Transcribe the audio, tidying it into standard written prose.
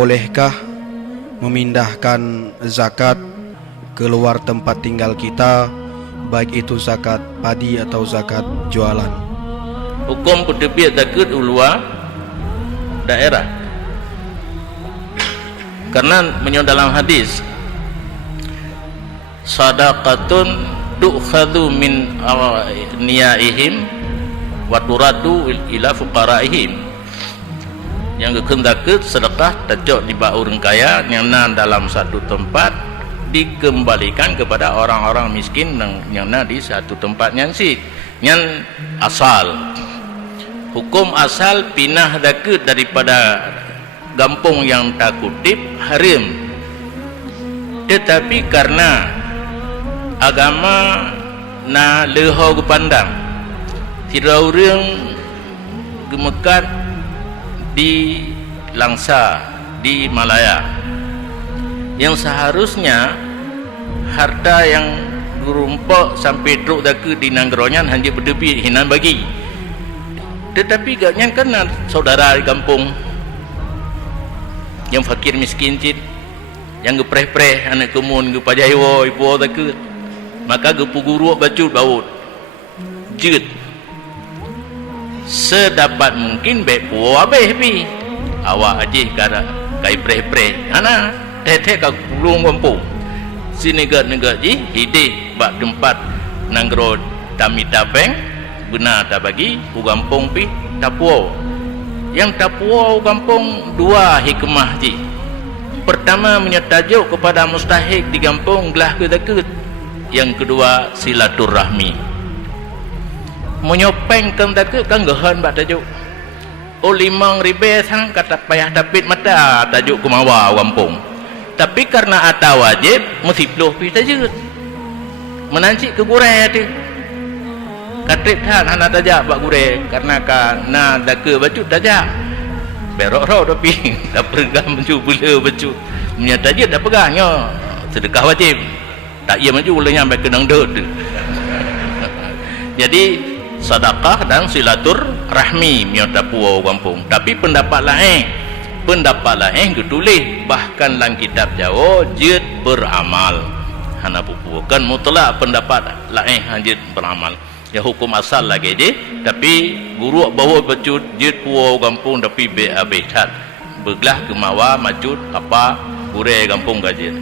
bolehkah memindahkan zakat keluar tempat tinggal kita, baik itu zakat padi atau zakat jualan? Hukum kutubiyat zakat luar daerah. Karena menyebut dalam hadis, sadaqatun tu'khadhu min niyaihim wa turadu ila fuqaraihim. Yang zakat sedekah tajok di bawah orang kaya yang dalam satu tempat dikembalikan kepada orang-orang miskin yang di satu tempat yang asal. Hukum asal pindah zakat daripada kampung yang tak kutip haram, tetapi karena agama na leho kepandang tidak orang gemekat di Langsa, di Malaya, yang seharusnya harta yang gerumpok sampai truk zakat di Nanggeronyan hanya berdebit hinan bagi, tetapi gaknya kena saudara di kampung yang fakir miskin cit, yang gepreh-preh anak kemun ge pajayo ibu zakat, maka ge puguru bacut baut jut sedapat mungkin baik puo habis pi awak aje kada kai preh-preh ana teh-teh ka gulung kampung sini negat ji hidih bak tempat nanggro tami tapeng benar tak bagi ku kampung pi tapuo. Yang tapuo kampung dua hikmah ji. Pertama menyatajuk kepada mustahik di kampung gelah ke zakat. Yang kedua silaturahmi. Menyopengkan zakat kan gahan bak tajuk. Oh 5 ribu sang kata payah tapit mata tajuk kumawa kampung. Tapi karena ada wajib mesti peluh pi tajuk. Menancik ke gurai tu. Katrip tan anak tajak bak gure karena kana zakat bacut tajak berok-rok tapi tak pegang baju bela bacut menyata je tak pegangnya sedekah wajib tak ia maju ulangnya sampai kenang dot tu. Jadi sedekah dan silaturahmi menyata puau kampung. Tapi pendapat lain ditulis bahkan dalam kitab Jawa jid beramal hana pupukan mutlak pendapat lain jid beramal. Ya hukum asal lagi je, tapi guru bawa bacut jid puau kampung tapi be abetat beglah kemawa macut apa gure kampung gajit.